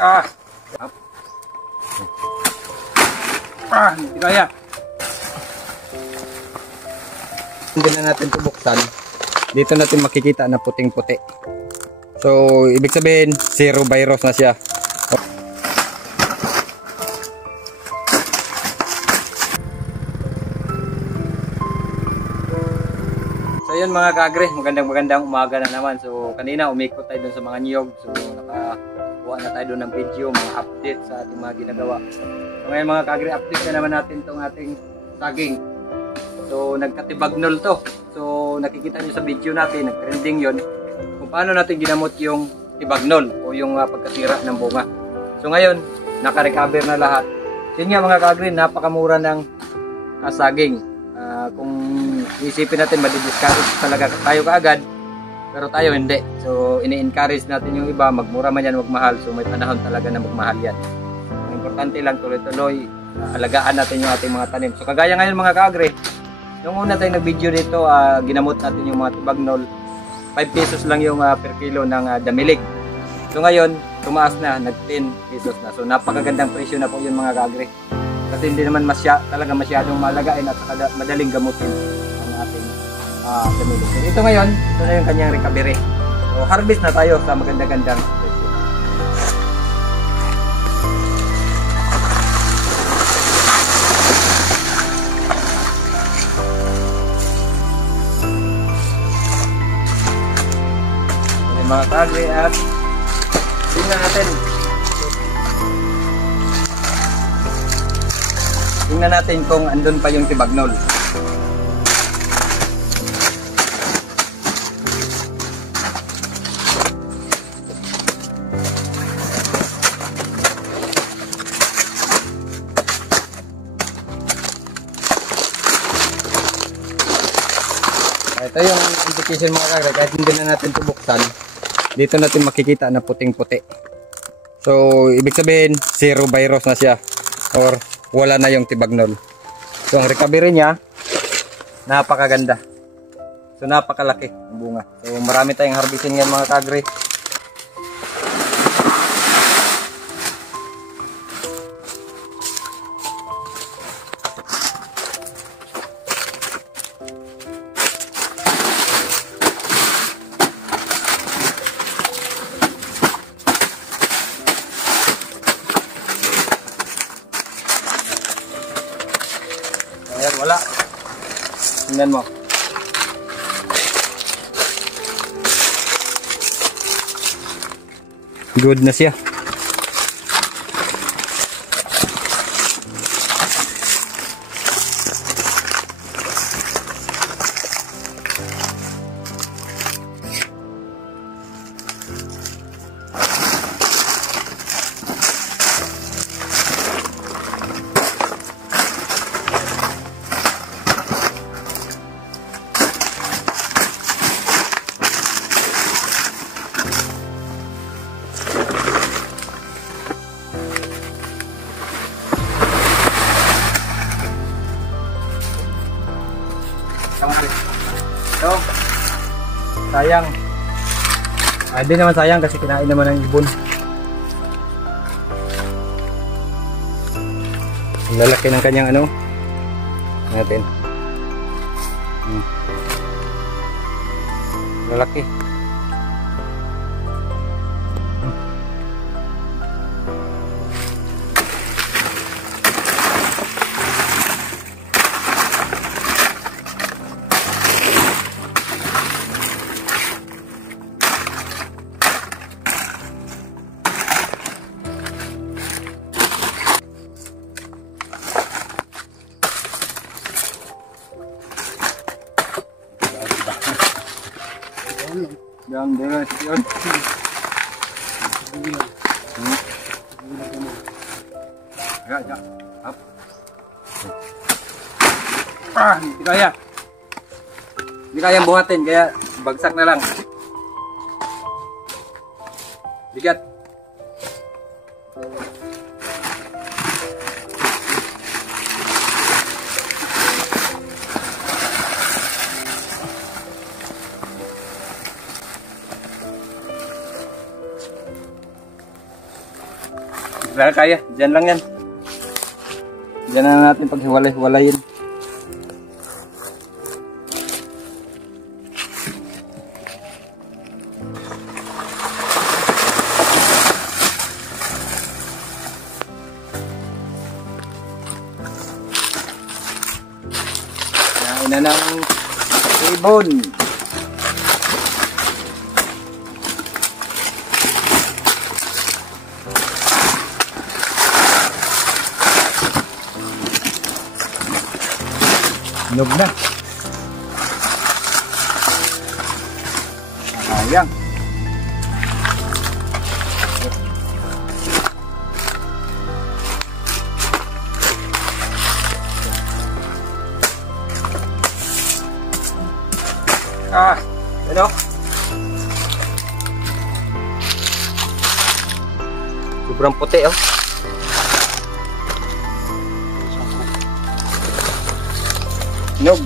Ah! Hindi kaya. Hindi na natin ito buksan. Dito natin makikita na puting-puti. So, ibig sabihin, zero virus na siya. So yun mga kagre, magandang umaga na naman. So kanina umikot tayo dun sa mga niyog. So nakakuha na tayo dun ng video, mga update sa ating mga ginagawa. So ngayon mga kagre, update na naman natin itong ating saging. So nagkatibagnol to. So nakikita nyo sa video natin, nag-trending yun, kung paano natin ginamot yung tibagnol o yung pagkasira ng bunga. So ngayon, naka-recover na lahat. Yun nga mga kagre, napakamura ng saging. Kung isipin natin, madi-discourage talaga tayo kaagad, pero tayo hindi. So ini-encourage natin yung iba, magmura man yan, magmahal. So may panahon talaga na magmahal yan. Ang importante lang, tuloy-tuloy alagaan natin yung ating mga tanim. So kagaya ngayon mga kaagre, yung una tayong nag-video dito, ginamot natin yung mga tibagnol. 5 pesos lang yung per kilo ng damilig. So ngayon, tumaas na, nag 10 pesos na. So napakagandang presyo na po yun mga kaagre. Kasi hindi naman talaga masyadong malagain at saka madaling gamutin ang ating damilig. So ito ngayon, ito na yung kanyang recovery. So harvest na tayo sa maganda-gandang presyo. Ayan mga kagre, at tingnan natin. Tingnan natin kung andun pa yung tibagnol. Ito yung indication mga kagre, kahit hindi na natin ito buksan, dito natin makikita na puting-puti. So, ibig sabihin, zero virus na siya. Or wala na yung tibagnol. So ang recovery niya, napakaganda. So napakalaki ang bunga. So marami tayong harvesting ngayon mga kagre. Ayan, wala. Tingnan mo. Good na siya. So, sayang. Hindi naman sayang kasi kinain naman ng ibon. Ang lalaki ng kanyang ano natin. Lalaki. Yang deras yun. Ya. Up. Hindi kaya. Hindi kayang buhatin, kaya bagsak na lang. Bigat. Wala kaya. Diyan lang yan. Diyan na natin paghiwalay-hiwalayin. Kinain na ng ibon. Hinog na. Sayang. Ano? Sobrang puti, oh. Hinog.